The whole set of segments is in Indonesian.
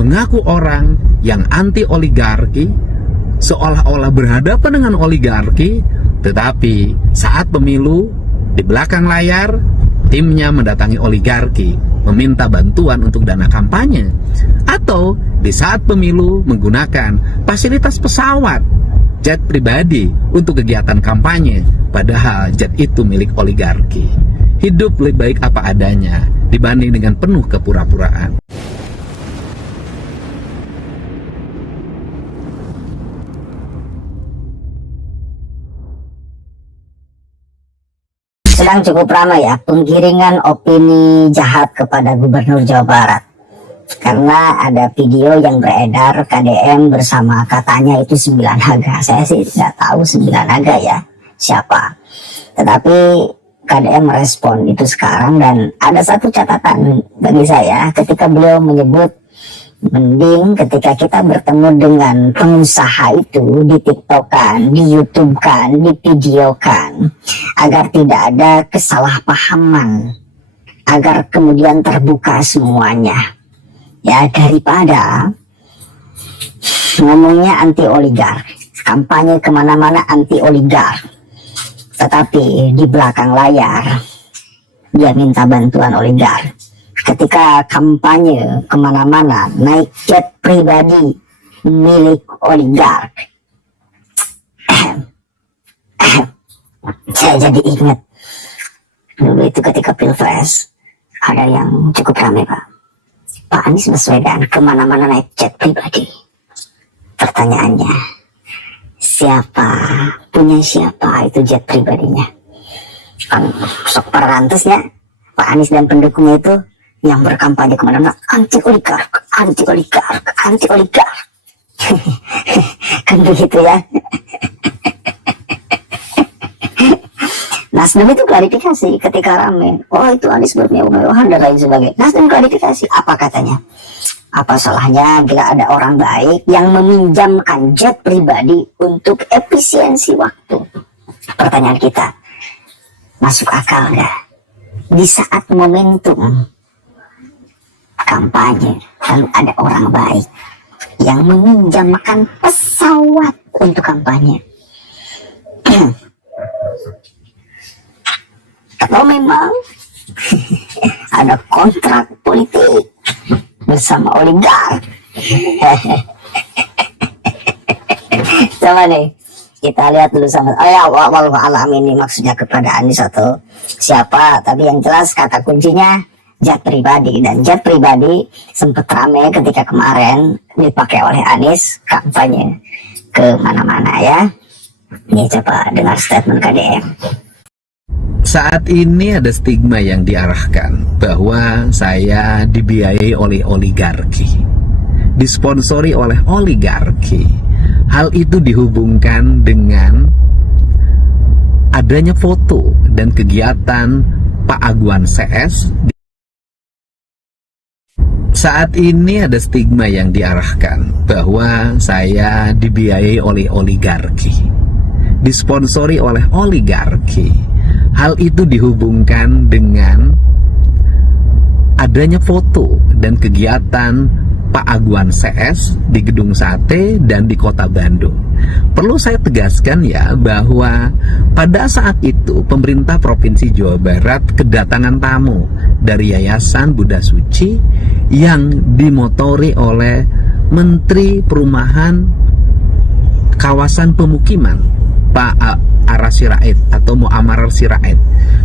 mengaku orang yang anti oligarki, seolah-olah berhadapan dengan oligarki, tetapi saat pemilu di belakang layar timnya mendatangi oligarki meminta bantuan untuk dana kampanye, atau di saat pemilu menggunakan fasilitas pesawat jet pribadi untuk kegiatan kampanye, padahal jet itu milik oligarki. Hidup lebih baik apa adanya dibanding dengan penuh kepura-puraan. Sedang cukup ramai ya penggiringan opini jahat kepada Gubernur Jawa Barat, karena ada video yang beredar KDM bersama katanya itu 9 naga. Saya sih tidak tahu 9 naga ya siapa, tetapi KDM merespon itu sekarang. Dan ada satu catatan bagi saya ketika beliau menyebut mending ketika kita bertemu dengan pengusaha itu di TikTok-kan, di YouTube-kan, di video-kan, agar tidak ada kesalahpahaman, agar kemudian terbuka semuanya. Ya, daripada ngomongnya anti oligark, kampanye kemana-mana anti oligark, tetapi di belakang layar dia minta bantuan oligark. Ketika kampanye kemana-mana naik jet pribadi milik oligark. Saya jadi ingat dulu itu ketika Pilpres ada yang cukup ramai Pak Anies Baswedan kemana-mana naik jet pribadi. Pertanyaannya, punya siapa itu jet pribadinya? Kan sok parantasnya Pak Anies dan pendukungnya itu yang berkampanye kemana-mana anti oligark, anti oligark, anti oligark. Kan begitu ya. Nasdem itu klarifikasi ketika rame, oh itu Anies bermewah-mewahan dan lain sebagainya. Nasdem klarifikasi, apa katanya? Apa salahnya bila ada orang baik yang meminjamkan jet pribadi untuk efisiensi waktu? Pertanyaan kita, masuk akal nggak? Di saat momentum kampanye lalu ada orang baik yang meminjamkan pesawat untuk kampanye. Atau memang ada kontrak politik bersama oligark. Coba nih kita lihat dulu sama wallahu a'lam ini maksudnya kepada Anies atau siapa, tapi yang jelas kata kuncinya jet pribadi. Dan jet pribadi sempat ramai ketika kemarin dipakai oleh Anies kampanye ke mana-mana ya. Ini coba dengar statement KDM. Saat ini ada stigma yang diarahkan bahwa saya dibiayai oleh oligarki, disponsori oleh oligarki. Hal itu dihubungkan dengan adanya foto dan kegiatan Pak Agwan CS. Saat ini ada stigma yang diarahkan bahwa saya dibiayai oleh oligarki, disponsori oleh oligarki. Hal itu dihubungkan dengan adanya foto dan kegiatan Pak Agwan CS di Gedung Sate dan di Kota Bandung. Perlu saya tegaskan ya bahwa pada saat itu pemerintah Provinsi Jawa Barat kedatangan tamu dari Yayasan Buddha Suci yang dimotori oleh Menteri Perumahan Kawasan Pemukiman Pak Ara Sirait atau Muamarar Sirait.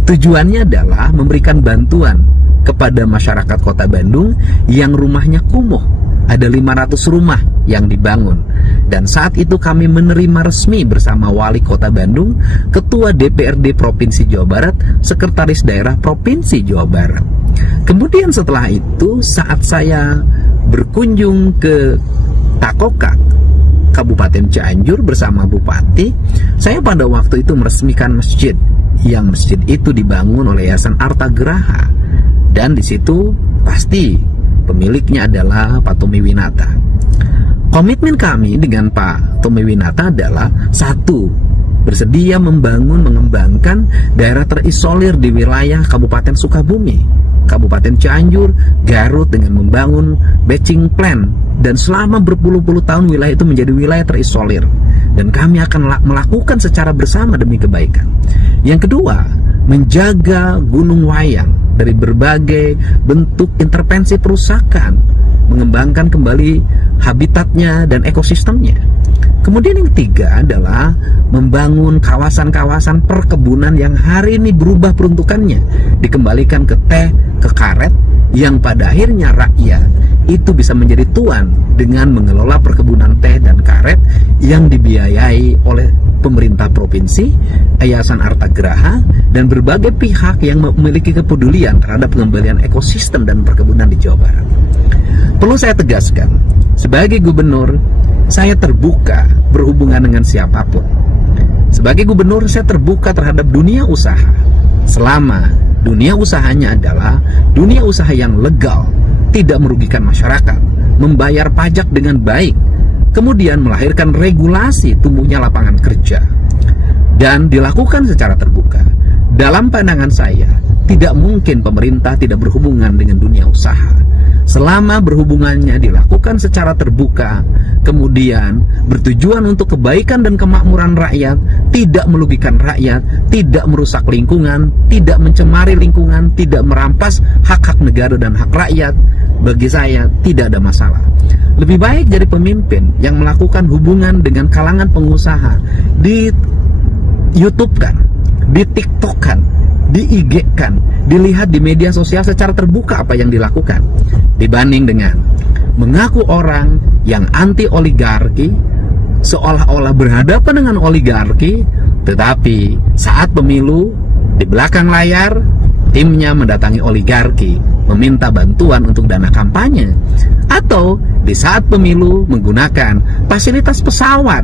Tujuannya adalah memberikan bantuan kepada masyarakat Kota Bandung yang rumahnya kumuh. Ada 500 rumah yang dibangun. Dan saat itu kami menerima resmi bersama Wali Kota Bandung, Ketua DPRD Provinsi Jawa Barat, Sekretaris Daerah Provinsi Jawa Barat. Kemudian setelah itu saat saya berkunjung ke Takokak, Kabupaten Cianjur bersama Bupati, saya pada waktu itu meresmikan masjid, yang masjid itu dibangun oleh Yayasan Arta Geraha, dan di situ pasti pemiliknya adalah Pak Tommy Winata. Komitmen kami dengan Pak Tommy Winata adalah satu, bersedia mengembangkan daerah terisolir di wilayah Kabupaten Sukabumi, Kabupaten Cianjur, Garut dengan membangun batching plan dan selama berpuluh-puluh tahun wilayah itu menjadi wilayah terisolir, dan kami akan melakukan secara bersama demi kebaikan. Yang kedua, menjaga Gunung Wayang dari berbagai bentuk intervensi perusakan, mengembangkan kembali habitatnya dan ekosistemnya. Kemudian yang ketiga adalah membangun kawasan-kawasan perkebunan yang hari ini berubah peruntukannya, dikembalikan ke teh, ke karet, yang pada akhirnya rakyat itu bisa menjadi tuan dengan mengelola perkebunan teh dan karet yang dibiayai oleh pemerintah provinsi, Yayasan Artagraha, dan berbagai pihak yang memiliki kepedulian terhadap pengembalian ekosistem dan perkebunan di Jawa Barat. Perlu saya tegaskan, sebagai gubernur, saya terbuka berhubungan dengan siapapun. Sebagai gubernur, saya terbuka terhadap dunia usaha, selama dunia usahanya adalah dunia usaha yang legal, tidak merugikan masyarakat, membayar pajak dengan baik, kemudian melahirkan regulasi tumbuhnya lapangan kerja, dan dilakukan secara terbuka. Dalam pandangan saya, tidak mungkin pemerintah tidak berhubungan dengan dunia usaha. Selama berhubungannya dilakukan secara terbuka, kemudian bertujuan untuk kebaikan dan kemakmuran rakyat, tidak merugikan rakyat, tidak merusak lingkungan, tidak mencemari lingkungan, tidak merampas hak-hak negara dan hak rakyat, bagi saya tidak ada masalah. Lebih baik jadi pemimpin yang melakukan hubungan dengan kalangan pengusaha, di YouTube-kan, di TikTok-kan, di IG-kan, dilihat di media sosial secara terbuka apa yang dilakukan, dibanding dengan mengaku orang yang anti oligarki, seolah-olah berhadapan dengan oligarki, tetapi saat pemilu di belakang layar timnya mendatangi oligarki meminta bantuan untuk dana kampanye, atau di saat pemilu menggunakan fasilitas pesawat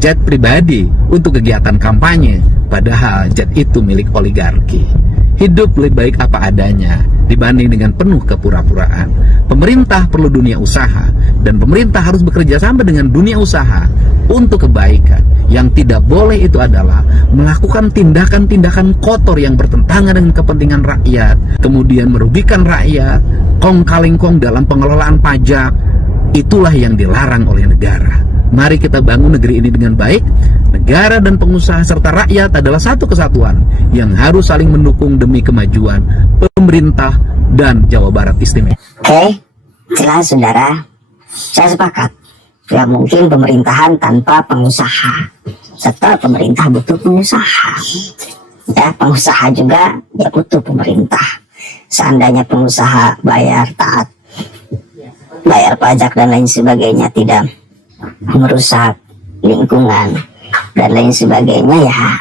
jet pribadi untuk kegiatan kampanye, padahal jet itu milik oligarki. Hidup lebih baik apa adanya dibanding dengan penuh kepura-puraan. Pemerintah perlu dunia usaha, dan pemerintah harus bekerja sama dengan dunia usaha untuk kebaikan. Yang tidak boleh itu adalah melakukan tindakan-tindakan kotor yang bertentangan dengan kepentingan rakyat, kemudian merugikan rakyat, kong kaling kong dalam pengelolaan pajak. Itulah yang dilarang oleh negara. Mari kita bangun negeri ini dengan baik. Negara dan pengusaha serta rakyat adalah satu kesatuan yang harus saling mendukung demi kemajuan pemerintah dan Jawa Barat istimewa. Oke, jelas saudara, saya sepakat. Ya mungkin pemerintahan tanpa pengusaha, serta pemerintah butuh pengusaha. Ya, pengusaha juga ya butuh pemerintah. Seandainya pengusaha bayar taat, bayar pajak dan lain sebagainya, tidak merusak lingkungan dan lain sebagainya, ya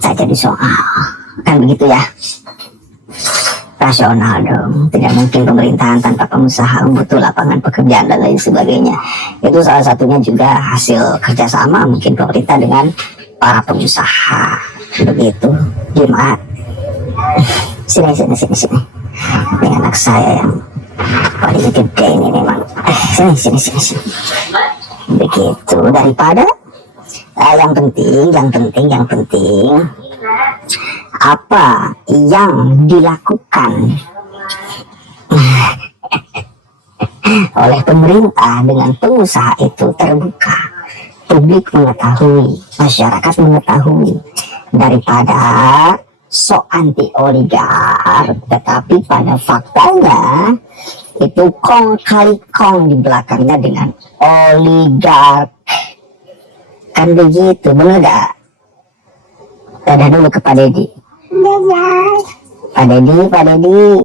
tak jadi soal, kan begitu ya. Rasional dong, tidak mungkin pemerintahan tanpa pengusaha, butuh lapangan pekerjaan dan lain sebagainya. Itu salah satunya juga hasil kerjasama mungkin pemerintah dengan para pengusaha, begitu. Jumat, sini ini anak saya yang paling gede ini memang. Sini. Begitu, daripada yang penting apa yang dilakukan oleh pemerintah dengan pengusaha itu terbuka, publik mengetahui, masyarakat mengetahui, daripada sok anti oligark tetapi pada faktanya itu kong kali kong di belakangnya dengan oligark, kan begitu, bener gak? Dadah dulu ke Pak Deddy. Pak Deddy.